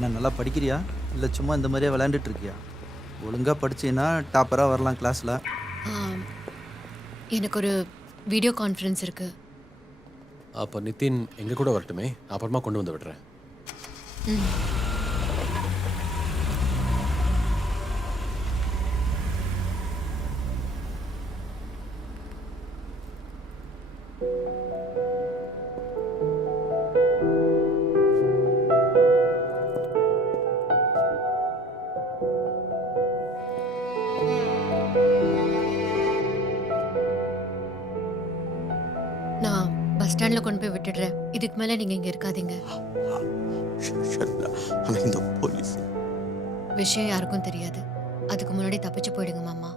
என்ன நல்லா படிக்கிறியா இல்லை சும்மா இந்த மாதிரியே விளையாண்டுட்டு இருக்கியா? ஒழுங்காக படிச்சீன்னா டாப்பராக வரலாம் கிளாஸில். ஆம், எனக்கு ஒரு வீடியோ கான்ஃபரன்ஸ் இருக்கு. அப்போ நிதின் எங்கள் கூட வரட்டுமே, அப்புறமா கொண்டு வந்து விடுறேன். ம். நான் பஸ் ஸ்டாண்டில் கொண்டு போய் விட்டுடுறேன். இதுக்கு மேலே நீங்கள் இங்கே இருக்காதீங்க. ஆனால் இந்த போலீஸ் விஷயம் யாருக்கும் தெரியாது. அதுக்கு முன்னாடி தப்பிச்சு போயிடுங்க மாமா.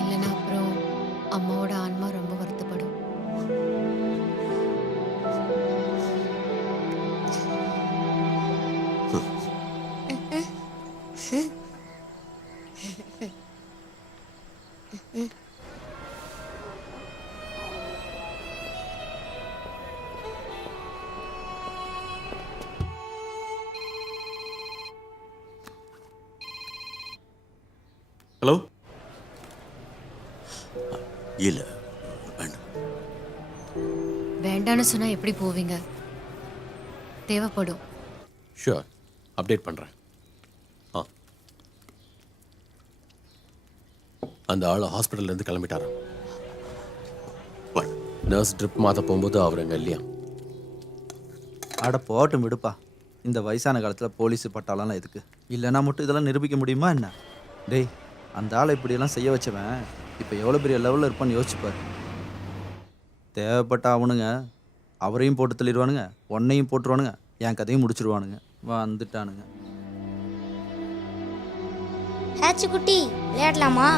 இல்லைன்னா அப்புறம் அம்மாவோட ஆன்மா ரொம்ப வருத்தப்படும். ஹலோ இல்லை வேண்டாம். வேண்டான்னு சொன்னா எப்படி போவீங்க? தேவைப்படும். ஷூர், அப்டேட் பண்ணுறேன். ஆ, அந்த ஆள் ஹாஸ்பிட்டல்லேருந்து கிளம்பிட்டாராம். நர்ஸ் ட்ரிப் மாற்ற போகும்போது அவர் அங்கே இல்லையா? ஆட போட்டும் விடுப்பா. இந்த வயசான காலத்தில் போலீஸு பட்டாளம்லாம் எதுக்கு? இல்லைன்னா மட்டும் இதெல்லாம் நிரூபிக்க முடியுமா என்ன? டேய், அந்த ஆளை இப்படியெல்லாம் செய்ய வச்சவன் இப்போ எவ்வளோ பெரிய லெவலில் இருப்பான்னு யோசிச்சுப்பார். தேவைப்பட்ட அவனுங்க அவரையும் போட்டு தள்ளிடுவானுங்க, உன்னையும் போட்டுருவானுங்க, என் கதையும் முடிச்சிருவானுங்க. வந்துட்டானுங்க. ஹேச்சு குட்டி விளையாடலாமா?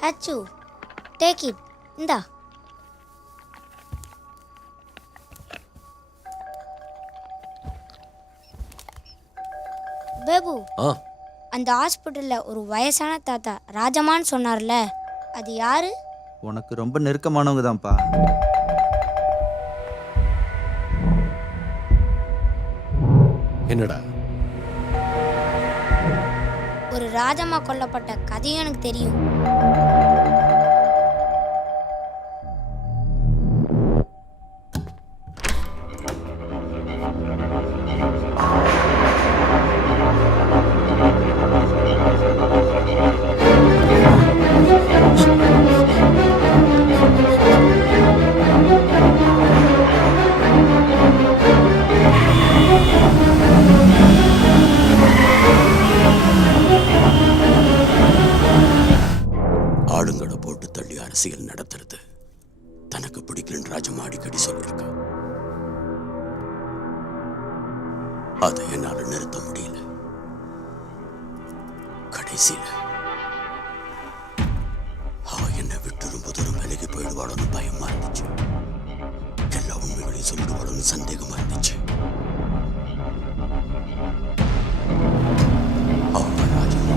ஹச்சு டேக் இட். இந்தா. பேபு, ஆ, அந்த ஹாஸ்பிட்டலில் ஒரு வயசான தாத்தா ராஜமான்னு சொன்னார்ல, அது யாரு? உனக்கு ரொம்ப நெருக்கமானவங்க தான்ப்பா. என்னடா? ஒரு ராஜம்மா கொல்லப்பட்ட கதையும் எனக்கு தெரியும். ஆளுங்களை போட்டு தள்ளி அரசியல் நடத்துறது தனக்கு பிடிக்கலன்னு ராஜம்மா அடிக்கடி சொல்லியிருக்க. அதை என்னால நிறுத்த முடியல. கடைசியில அவ என்னை விட்டு ரொம்ப தூரம் விலகி போயிடுவாளோன்னு பயமா இருந்துச்சு. எல்லா உண்மைகளையும் சொல்லிடுவாளோன்னு சந்தேகமா இருந்துச்சு. அவ ராஜம்மா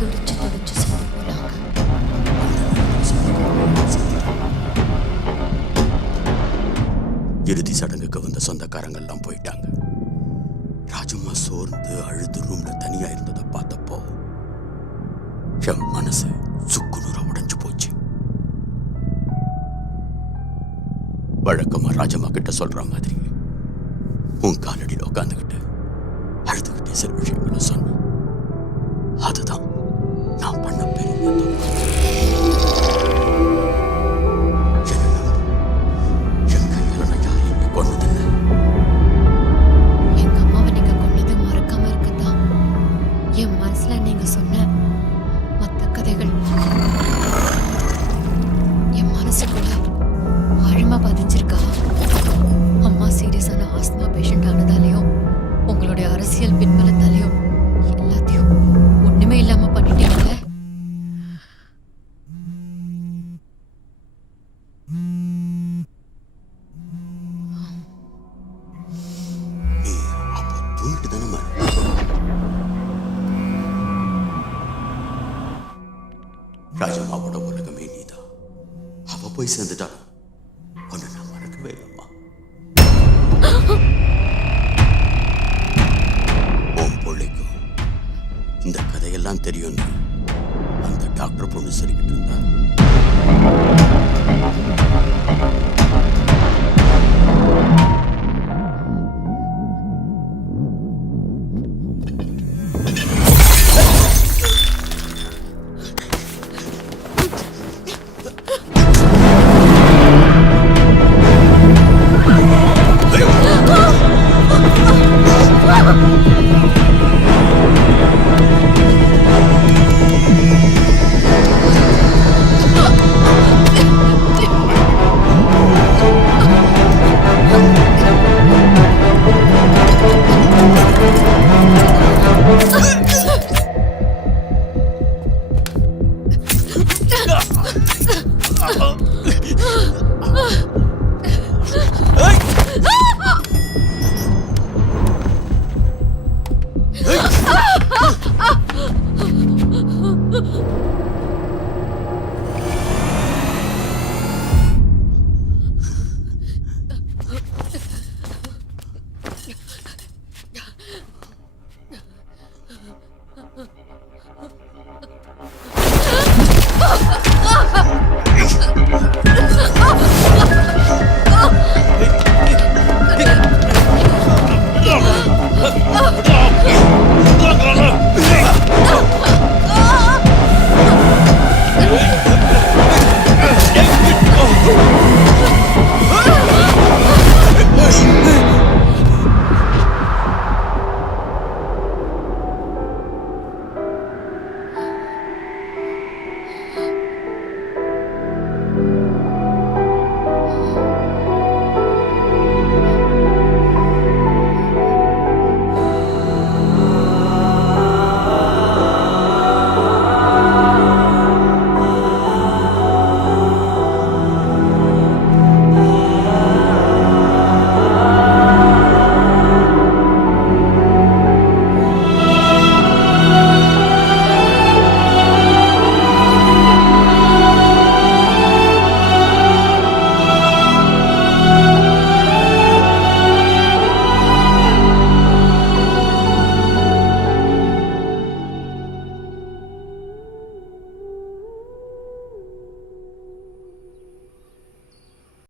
துடிச்சு துடிச்சு செத்து போனாங்க. இறுதி சடங்குக்கு வந்த சொந்தக்காரங்கெல்லாம் போயிட்டாங்க. ராஜம்மா சோர்ந்து அழுது ரூம்ல தனியா இருந்ததை பார்த்தப்போ என் மனசு சுக்குநூறா உடைஞ்சு போச்சு. வழக்கமா ராஜம்மா கிட்ட சொல்ற மாதிரி உன் காலடியில் உட்காந்துக்கிட்டு அழுதுகிட்டே சில விஷயங்களை சொன்னேன். அதுதான் நான் பண்ண பெரிய தப்பு. என் கையில நான் யாரையுமே கொன்னதில்லை. எங்க அம்மாவை நீங்க கொன்னது மறக்காம இருக்குதான் என் மனசுல நீங்க சொன்ன மத்த கதைகள் ராஜம்மாவோட உலகமே நீதான். அவ போய் சேர்ந்துட்டாலும் உன்னை நான் மறக்கவே இல்லைம்மா. உன் பிள்ளைக்கும் இந்த கதையெல்லாம் தெரியும்னு அந்த டாக்டர் பொண்ணு சொல்லிக்கிட்டு இருந்தா.